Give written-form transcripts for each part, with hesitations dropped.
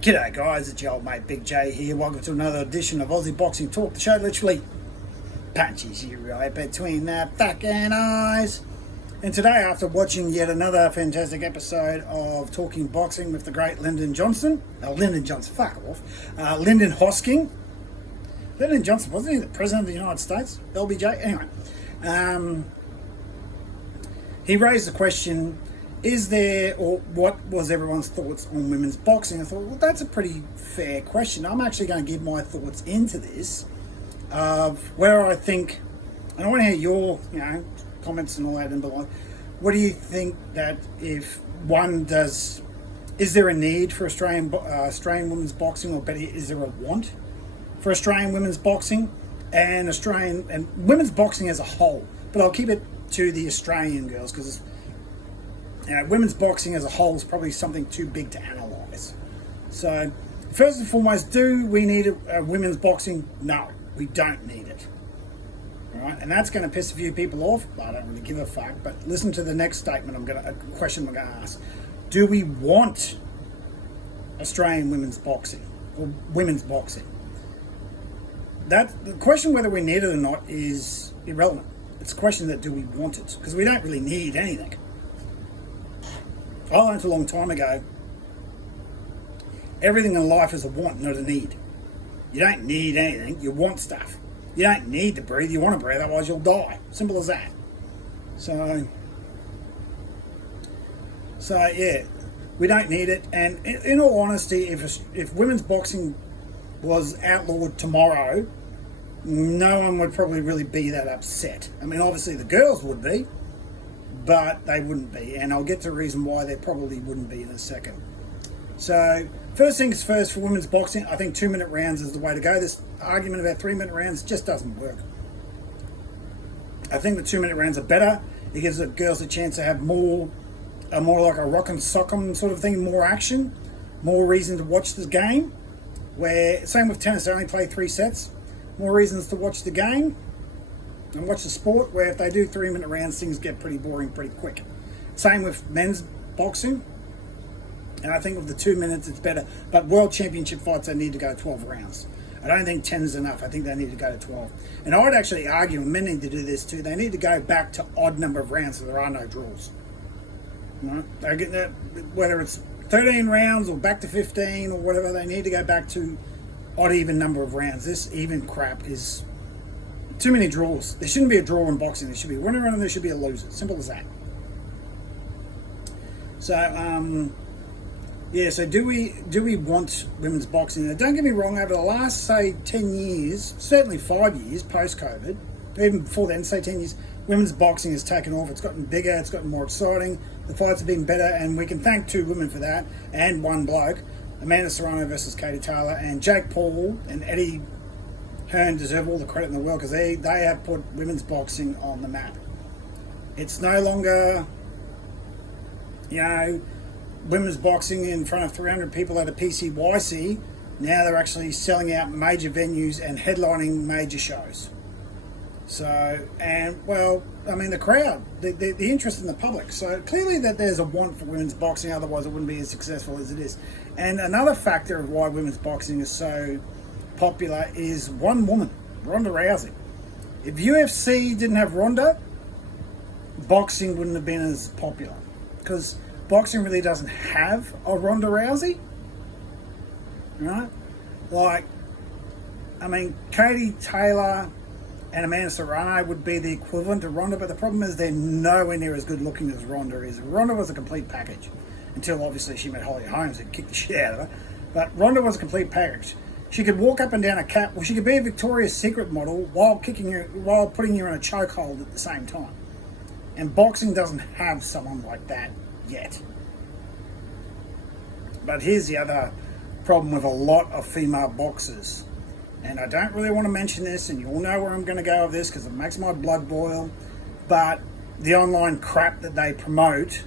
G'day guys, it's your old mate Big J here. Welcome to another edition of Aussie Boxing Talk, the show literally punches you right between the fucking eyes. And today, after watching yet another fantastic episode of Talking Boxing with the great Lyndon Johnson, Lyndon Hosking. Lyndon Johnson, wasn't he the President of the United States? LBJ? Anyway, he raised the question, is there, or what was everyone's thoughts on women's boxing? I thought, well, that's a pretty fair question. I'm actually going to give my thoughts into this, of where I think, and I want to hear your, comments and all that and below. What do you think that if one does, is there a need for Australian women's boxing, or better, is there a want for Australian women's boxing and Australian and women's boxing as a whole? But I'll keep it to the Australian girls because women's boxing as a whole is probably something too big to analyse. So, first and foremost, do we need a women's boxing? No, we don't need it. All right, and that's going to piss a few people off. I don't really give a fuck. But listen to the next statement. A question I'm going to ask: do we want Australian women's boxing or women's boxing? That the question whether we need it or not is irrelevant. It's a question that do we want it, because we don't really need anything. I learned a long time ago, everything in life is a want, not a need. You don't need anything, you want stuff. You don't need to breathe, you want to breathe, otherwise you'll die. Simple as that. So yeah, we don't need it. And in all honesty, if women's boxing was outlawed tomorrow, no one would probably really be that upset. I mean, obviously the girls would be, but they wouldn't be, and I'll get to the reason why they probably wouldn't be in a second. So, first things first, for women's boxing, I think 2-minute rounds is the way to go. This argument about 3-minute rounds just doesn't work. I think the 2-minute rounds are better. It gives the girls a chance to have more like a rock and sock 'em sort of thing, more action, more reason to watch the game. Where, same with tennis, they only play 3 sets. More reasons to watch the game and watch the sport, where if they do 3-minute rounds, things get pretty boring pretty quick. Same with men's boxing, and I think with the 2 minutes it's better. But world championship fights, they need to go 12 rounds. I don't think 10 is enough. I think they need to go to 12. And I would actually argue, and men need to do this too, they need to go back to odd number of rounds so there are no draws. Right? They get that, whether it's 13 rounds or back to 15 or whatever, they need to go back to odd even number of rounds. This even crap is too many draws. There shouldn't be a draw in boxing. There should be a winner and there should be a loser. Simple as that. So, so do we want women's boxing? Now, don't get me wrong, over the last, say, 10 years, certainly 5 years post-COVID, even before then, say 10 years, women's boxing has taken off. It's gotten bigger, it's gotten more exciting, the fights have been better, and we can thank 2 women for that, and 1 bloke. Amanda Serrano versus Katie Taylor, and Jake Paul and Eddie Hearn deserve all the credit in the world because they have put women's boxing on the map. It's no longer, women's boxing in front of 300 people at a PCYC. Now they're actually selling out major venues and headlining major shows. So, and well, I mean, the crowd, the interest in the public. So clearly that there's a want for women's boxing, otherwise it wouldn't be as successful as it is. And another factor of why women's boxing is so popular is one woman, Ronda Rousey. If UFC didn't have Ronda, boxing wouldn't have been as popular. Because boxing really doesn't have a Ronda Rousey. Right? Like, I mean, Katie Taylor and Amanda Serrano would be the equivalent to Ronda, but the problem is they're nowhere near as good looking as Ronda is. Ronda was a complete package, until obviously she met Holly Holmes and kicked the shit out of her. But Ronda was a complete package. She could walk up and down a cat, well, she could be a Victoria's Secret model while putting you in a chokehold at the same time. And boxing doesn't have someone like that yet. But here's the other problem with a lot of female boxers. And I don't really want to mention this, and you all know where I'm going to go with this because it makes my blood boil. But the online crap that they promote,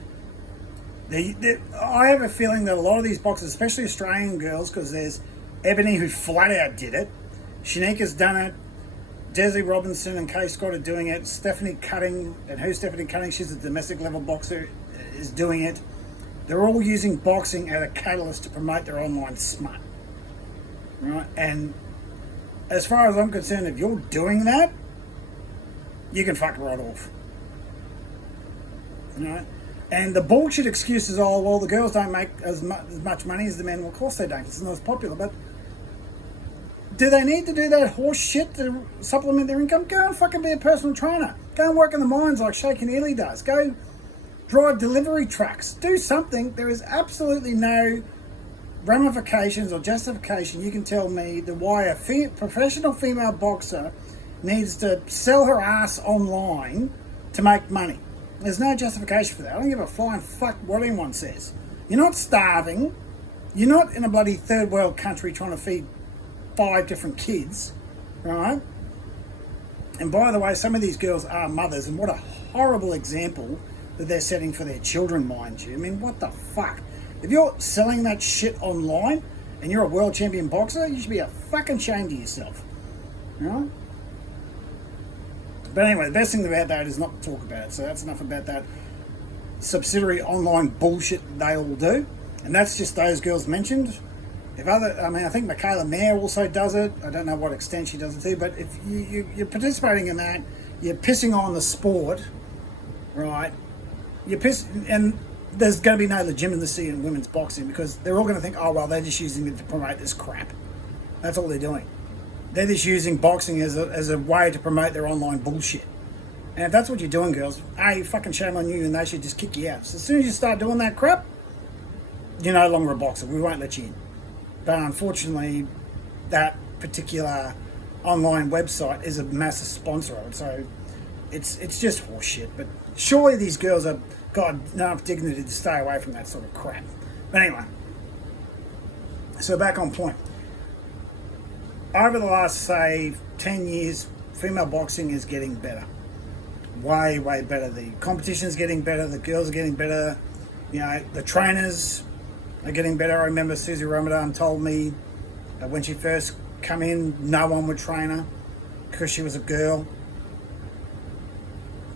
I have a feeling that a lot of these boxers, especially Australian girls, because there's Ebony who flat out did it, Shanika's done it, Desi Robinson and Kay Scott are doing it, Stephanie Cutting, and who's Stephanie Cutting? She's a domestic level boxer, is doing it. They're all using boxing as a catalyst to promote their online smut, right? And as far as I'm concerned, if you're doing that, you can fuck right off, right? And the bullshit excuses, oh, well, the girls don't make as much money as the men. Well, of course they don't. It's not as popular. But do they need to do that horse shit to supplement their income? Go and fucking be a personal trainer. Go and work in the mines like Shake and Ely does. Go drive delivery trucks. Do something. There is absolutely no ramifications or justification you can tell me that why a professional female boxer needs to sell her ass online to make money. There's no justification for that. I don't give a flying fuck what anyone says. You're not starving. You're not in a bloody third world country trying to feed 5 different kids, right? And by the way, some of these girls are mothers, and what a horrible example that they're setting for their children, mind you. I mean, what the fuck? If you're selling that shit online and you're a world champion boxer, you should be a fucking ashamed of yourself, right? But anyway, the best thing about that is not to talk about it. So that's enough about that subsidiary online bullshit they all do. And that's just those girls mentioned. I think Michaela Mayer also does it. I don't know what extent she does it to, but if you're participating in that, you're pissing on the sport, right? And there's going to be no legitimacy in women's boxing because they're all going to think, oh, well, they're just using it to promote this crap. That's all they're doing. They're just using boxing as a way to promote their online bullshit. And if that's what you're doing, girls, fucking shame on you, and they should just kick you out. So as soon as you start doing that crap, you're no longer a boxer. We won't let you in. But unfortunately, that particular online website is a massive sponsor of it. So it's just horseshit. But surely these girls have got enough dignity to stay away from that sort of crap. But anyway, so back on point. Over the last, say, 10 years, female boxing is getting better. Way, way better. The competition is getting better. The girls are getting better. You know, the trainers are getting better. I remember Susie Ramadan told me that when she first come in, no one would train her because she was a girl.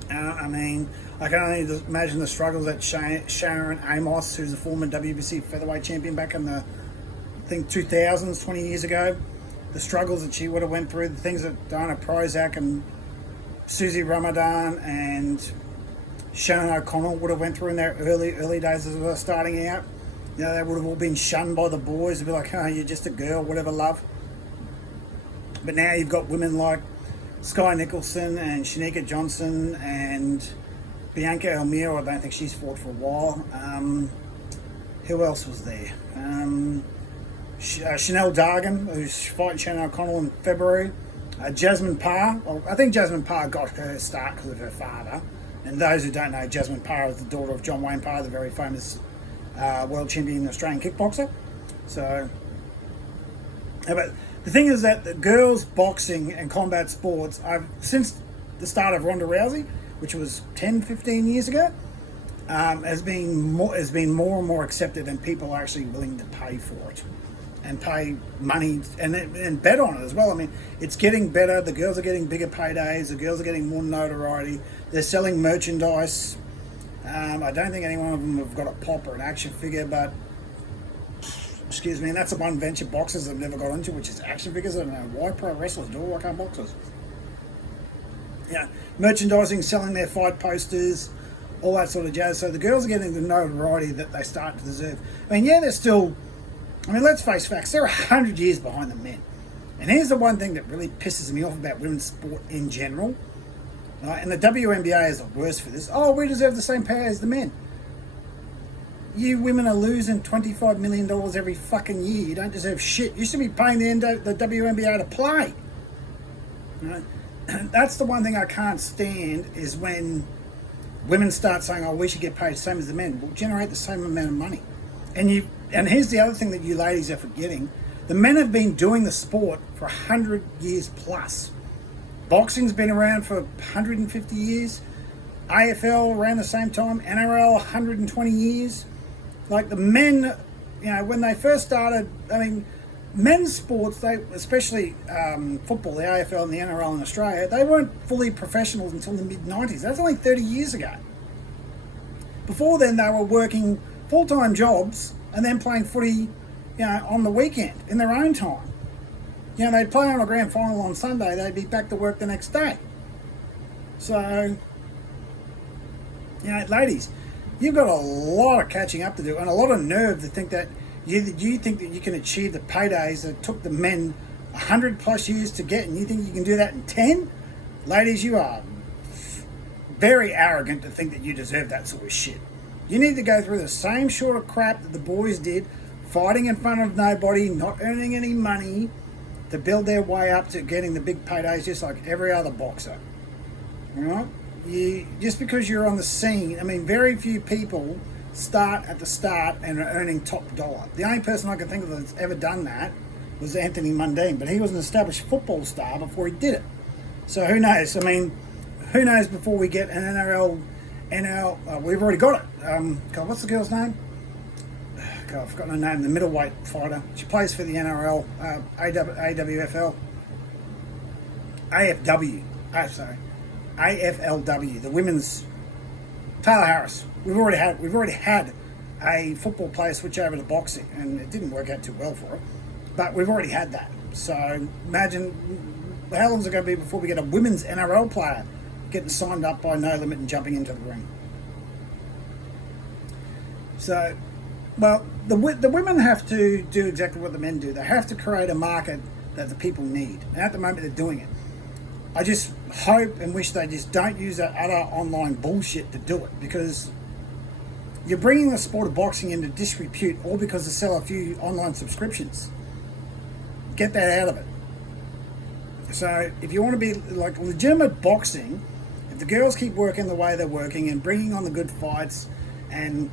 I mean, I can only imagine the struggles that Sharon Amos, who's a former WBC featherweight champion back in the, I think, 2000s, 20 years ago, the struggles that she would have went through, the things that Diana Prozac and Susie Ramadan and Shannon O'Connell would have went through in their early days as they were starting out. You know, they would have all been shunned by the boys. They'd be like, oh, you're just a girl, whatever, love. But now you've got women like Sky Nicholson and Shanika Johnson and Bianca Elmira. I don't think she's fought for a while. Who else was there? Chanel Dargan, who's fighting Shannon O'Connell in February. Jasmine Parr. Well, I think Jasmine Parr got her start because of her father. And those who don't know, Jasmine Parr is the daughter of John Wayne Parr, the very famous world champion Australian kickboxer. So, but the thing is that the girls' boxing and combat sports, since the start of Ronda Rousey, which was 10, 15 years ago, has been more and more accepted, and people are actually willing to pay for it and pay money and bet on it as well. I mean, it's getting better. The girls are getting bigger paydays. The girls are getting more notoriety. They're selling merchandise. I don't think any one of them have got a pop or an action figure, but excuse me, and that's the one venture boxers have never got into, which is action figures. I don't know why pro wrestlers do it. Why can't boxers? Yeah, merchandising, selling their fight posters, all that sort of jazz. So the girls are getting the notoriety that they start to deserve. I mean, yeah, they're still, I mean, let's face facts, they're 100 years behind the men. And here's the one thing that really pisses me off about women's sport in general. And the WNBA is the worst for this. Oh, we deserve the same pay as the men. You women are losing $25 million every fucking year. You don't deserve shit. You should be paying the WNBA to play. Right? That's the one thing I can't stand is when women start saying, oh, we should get paid the same as the men. We'll generate the same amount of money. And here's the other thing that you ladies are forgetting. The men have been doing the sport for 100 years plus. Boxing's been around for 150 years. AFL around the same time. NRL 120 years. Like the men, you know, when they first started, I mean, men's sports, they, especially football, the AFL and the NRL in Australia, they weren't fully professionals until the mid-90s. That's only 30 years ago. Before then, they were working full-time jobs and then playing footy, on the weekend in their own time. They'd play on a grand final on Sunday, they'd be back to work the next day. So, ladies, you've got a lot of catching up to do and a lot of nerve to think that you think that you can achieve the paydays that took the men 100 plus years to get, and you think you can do that in 10? Ladies, you are very arrogant to think that you deserve that sort of shit. You need to go through the same sort of crap that the boys did, fighting in front of nobody, not earning any money, to build their way up to getting the big paydays just like every other boxer. Alright? Just because you're on the scene, very few people start at the start and are earning top dollar. The only person I can think of that's ever done that was Anthony Mundine, but he was an established football star before he did it. So who knows? Who knows before we get an we've already got it. God, what's the girl's name? God, I've forgotten her name. The middleweight fighter. She plays for the NRL, AWFL, AFW. Oh, sorry, AFLW. The women's Taylor Harris. We've already had a football player switch over to boxing, and it didn't work out too well for her. But we've already had that. So imagine how long is it going to be before we get a women's NRL player getting signed up by No Limit and jumping into the ring. So, well, the women have to do exactly what the men do. They have to create a market that the people need. And at the moment, they're doing it. I just hope and wish they just don't use that other online bullshit to do it, because you're bringing the sport of boxing into disrepute all because they sell a few online subscriptions. Get that out of it. So if you want to be like legitimate boxing, if the girls keep working the way they're working and bringing on the good fights and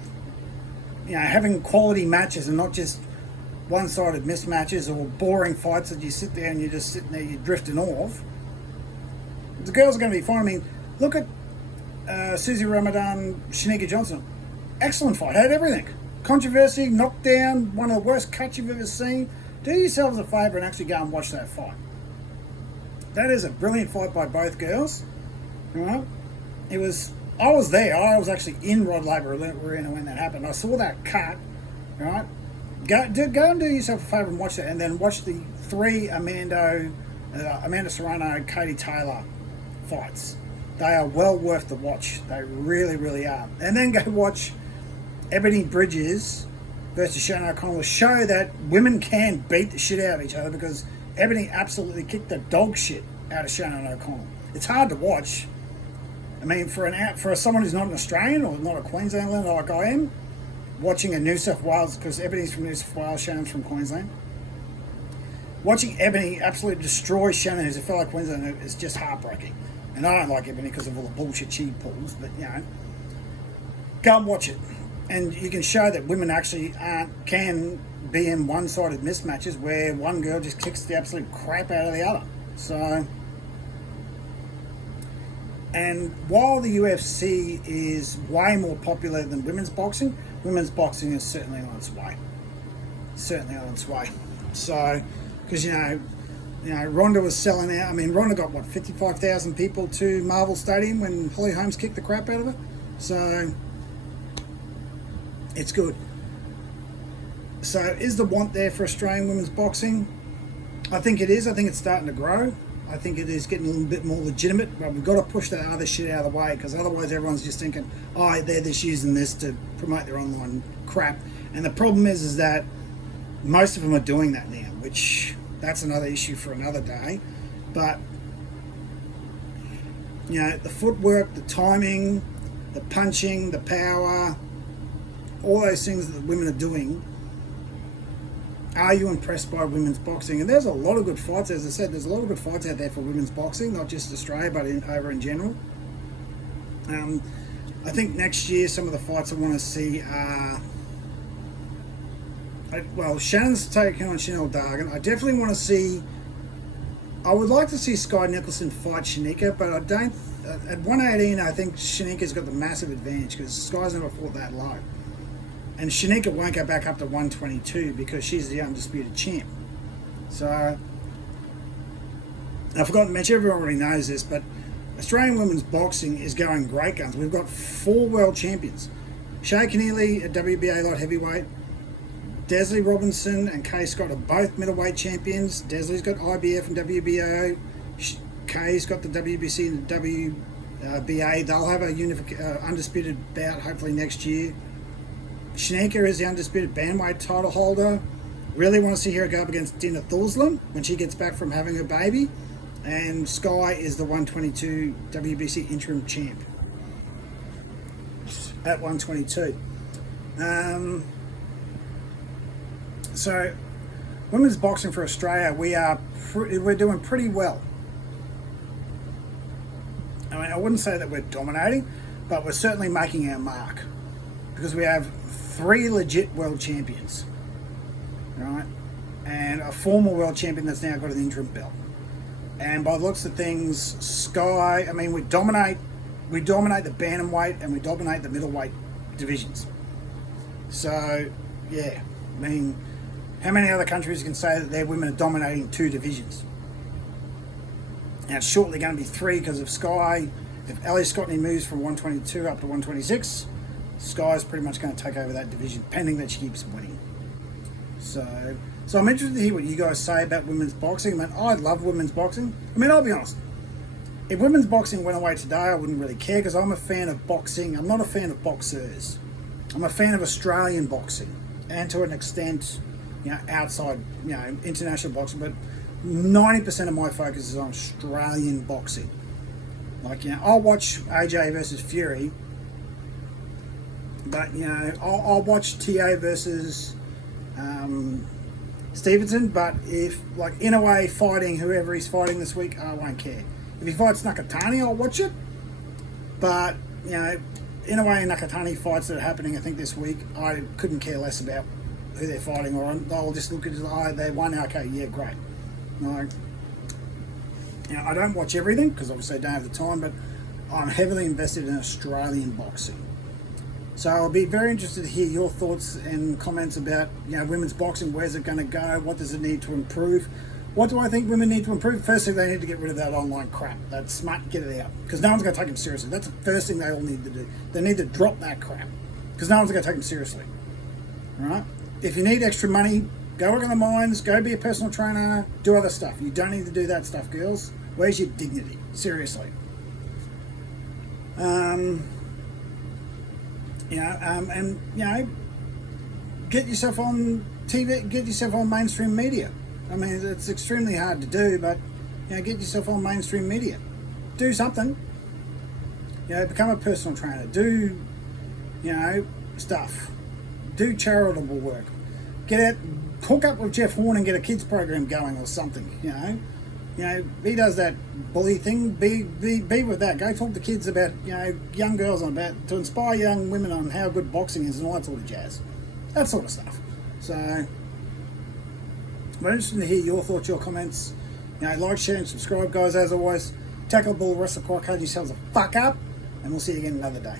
having quality matches and not just one-sided mismatches or boring fights that you sit there and you're just sitting there, you're drifting off, the girls are going to be fine. Look at Susie Ramadan, Shanika Johnson. Excellent fight, had everything. Controversy, knockdown, one of the worst cuts you've ever seen. Do yourselves a favour and actually go and watch that fight. That is a brilliant fight by both girls. Right? I was there. I was actually in Rod Laver Arena when that happened. I saw that cut. Right? Go and do yourself a favour and watch that, and then watch the three Amanda Serrano, Katie Taylor fights. They are well worth the watch. They really, really are. And then go watch Ebony Bridges versus Shannon O'Connell to show that women can beat the shit out of each other, because Ebony absolutely kicked the dog shit out of Shannon O'Connell. It's hard to watch. For someone who's not an Australian or not a Queenslander like I am, watching a New South Wales, because Ebony's from New South Wales, Shannon's from Queensland. Watching Ebony absolutely destroy Shannon, who's a fellow Queenslander, is just heartbreaking. And I don't like Ebony because of all the bullshit she pulls, but go and watch it. And you can show that women actually can be in one-sided mismatches where one girl just kicks the absolute crap out of the other. So, and while the UFC is way more popular than women's boxing is certainly on its way. Certainly on its way. So, because Ronda was selling out. Ronda got 55,000 people to Marvel Stadium when Holly Holmes kicked the crap out of her. So it's good. So is the want there for Australian women's boxing? I think it is. I think it's starting to grow. I think it is getting a little bit more legitimate, but we've got to push that other shit out of the way, because otherwise everyone's just thinking, they're just using this to promote their online crap. And the problem is that most of them are doing that now, which that's another issue for another day. But the footwork, the timing, the punching, the power, all those things that the women are doing. Are you impressed by women's boxing? And there's a lot of good fights. As I said, there's a lot of good fights out there for women's boxing, not just Australia, but over in general. I think next year some of the fights I want to see are... Shannon's taking on Chanel Dargan. I definitely want to see... I would like to see Sky Nicholson fight Shanika, but I don't... At 118, I think Shanika's got the massive advantage, because Sky's never fought that low. And Shanika won't go back up to 122 because she's the undisputed champ. So, I forgot to mention, everyone already knows this, but Australian women's boxing is going great guns. We've got 4 world champions. Shay Keneally at WBA light heavyweight. Desley Robinson and Kay Scott are both middleweight champions. Desley's got IBF and WBO. Kay's got the WBC and the WBA. They'll have a undisputed bout hopefully next year. Shanika is the undisputed bantamweight title holder. Really want to see her go up against Dina Thulsland when she gets back from having her baby. And Sky is the 122 WBC interim champ at 122. So, women's boxing for Australia, we're doing pretty well. I mean, I wouldn't say that we're dominating, but we're certainly making our mark because we have 3 legit world champions, right? And a former world champion that's now got an interim belt. And by the looks of things, Sky, I mean, we dominate the bantamweight and we dominate the middleweight divisions. So, yeah, I mean, how many other countries can say that their women are dominating 2 divisions? Now, it's shortly going to be 3 because of Sky. If Ellie Scottney moves from 122 up to 126, Sky's pretty much going to take over that division, pending that she keeps winning. So I'm interested to hear what you guys say about women's boxing. I mean, I love women's boxing. I mean, I'll be honest. If women's boxing went away today, I wouldn't really care because I'm a fan of boxing. I'm not a fan of boxers. I'm a fan of Australian boxing and to an extent, outside, international boxing, but 90% of my focus is on Australian boxing. Like, I'll watch AJ versus Fury, but, I'll watch TA versus Stevenson, but if, like, Inoue fighting whoever he's fighting this week, I won't care. If he fights Nakatani, I'll watch it, but, Inoue and Nakatani fights that are happening, I think, this week, I couldn't care less about who they're fighting, or I'll just look at it, they won, okay, yeah, great. Like, I don't watch everything because obviously I don't have the time, but I'm heavily invested in Australian boxing. So I'll be very interested to hear your thoughts and comments about women's boxing. Where's it going to go? What does it need to improve? What do I think women need to improve? Firstly, they need to get rid of that online crap. That's smart, get it out, because no one's going to take them seriously. That's the first thing they all need to do. They need to drop that crap because no one's going to take them seriously. All right? If you need extra money, go work on the mines, go be a personal trainer, do other stuff. You don't need to do that stuff, girls. Where's your dignity? Seriously. Get yourself on TV, get yourself on mainstream media. I mean, it's extremely hard to do, but, get yourself on mainstream media. Do something. Become a personal trainer. Do, stuff. Do charitable work. Get out, hook up with Jeff Horn and get a kids program going or something, he does that bully thing. Be with that. Go talk to kids about, young girls to inspire young women on how good boxing is and all that sort of jazz. That sort of stuff. So, I'm interested to hear your thoughts, your comments. Like, share and subscribe, guys, as always. Tackle the ball, wrestle, quite, cut yourselves the fuck up, and we'll see you again another day.